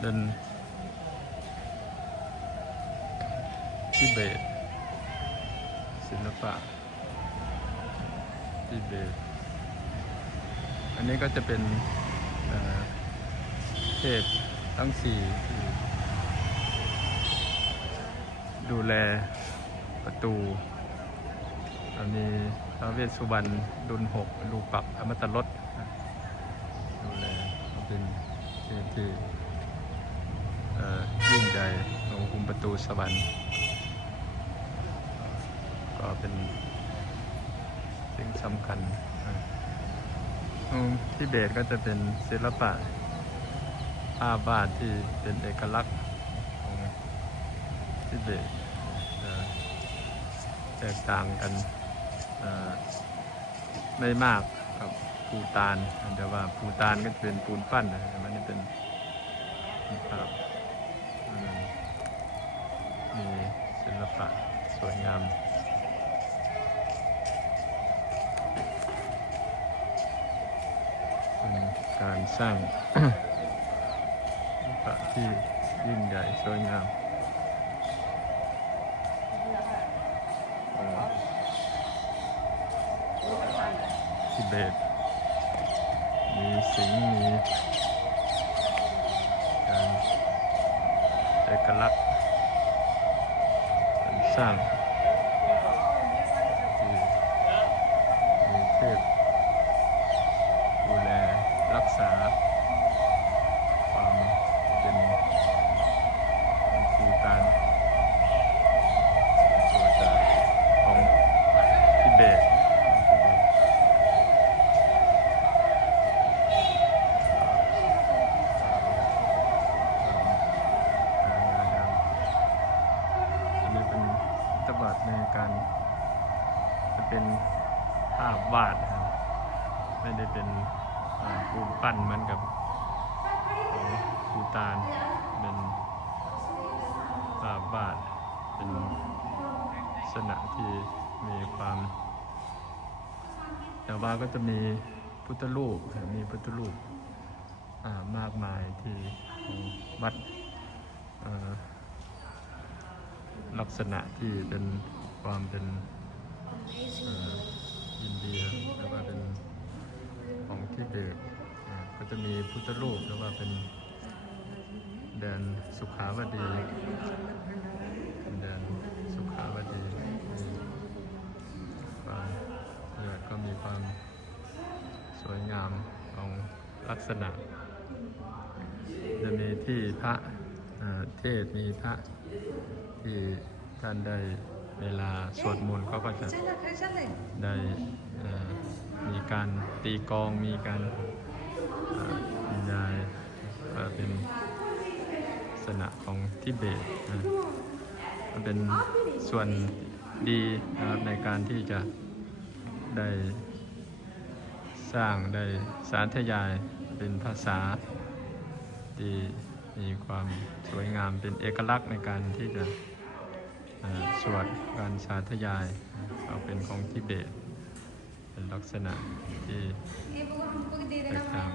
เป็นทิเบตศิลปะทิเบตอันนี้ก็จะเป็นเเทพทั้งสี่ดูแลประตูอันนี้พระเวสสุวรรณดุลหกลูกปักอมตะรสดูแลเป็นเทพที่ ใหญ่ของคุมประตูสวรรค์ ก็เป็นสิ่งสำคัญอ่าอืมที่เบสก็จะเป็นศิลปะภาพวาดที่เป็นเอกลักษณ์ของทิเบตเอ่อแตกต่างกันไม่มากกับภูตานแต่ว่าภูตานก็จะเป็นปูนปั้นนะมันนี่เป็นภาพอื มีศิลปะสวยงามเป็นการสร้างพระที่ยิ่งใหญ่สวยงามทิเบตมีสิงห์มีการ เอกลักษณ์สร้างที่มีเทพ ดูแลรักษา ความเป็นภูตานตัวจาของทิเบตอันนี้เป็นต บันการจะเป็นภาพวาดนะครับ ไม่ได้เป็นปูนปั้นเหมือนกับของภูตานเป็นภาพวาดเป็นลักษณะที่มีความ แต่ว่าก็จะมีพุทธรูปมีพุทธรูปมากมายที่วัดลักษณะที่เป็น ความเป็นอินเดียแล้วก็เป็นของที่เบตอ่าก็จะมีพุทธรูปหรือว่าเป็นแดนสุขาวดีเป็นแดนสุขาวดีความเนี่ยก็มีความสวยงามของลักษณะ จะมีที่พระเทศมีพระที่ท่านได้ เวลาสวดมนต์เขาก็จะได้มีการตีกองมีการบรรยายเป็นลักษณะของทิเบตนะมันเป็นส่วนดีนะครับในการที่จะได้สร้างได้สารทยายเป็นภาษาที่มีความสวยงามเป็นเอกลักษณ์ในการที่จะ สวดการสาธยายเขาเป็นของทิเบต เป็นลักษณะที่แตกต่าง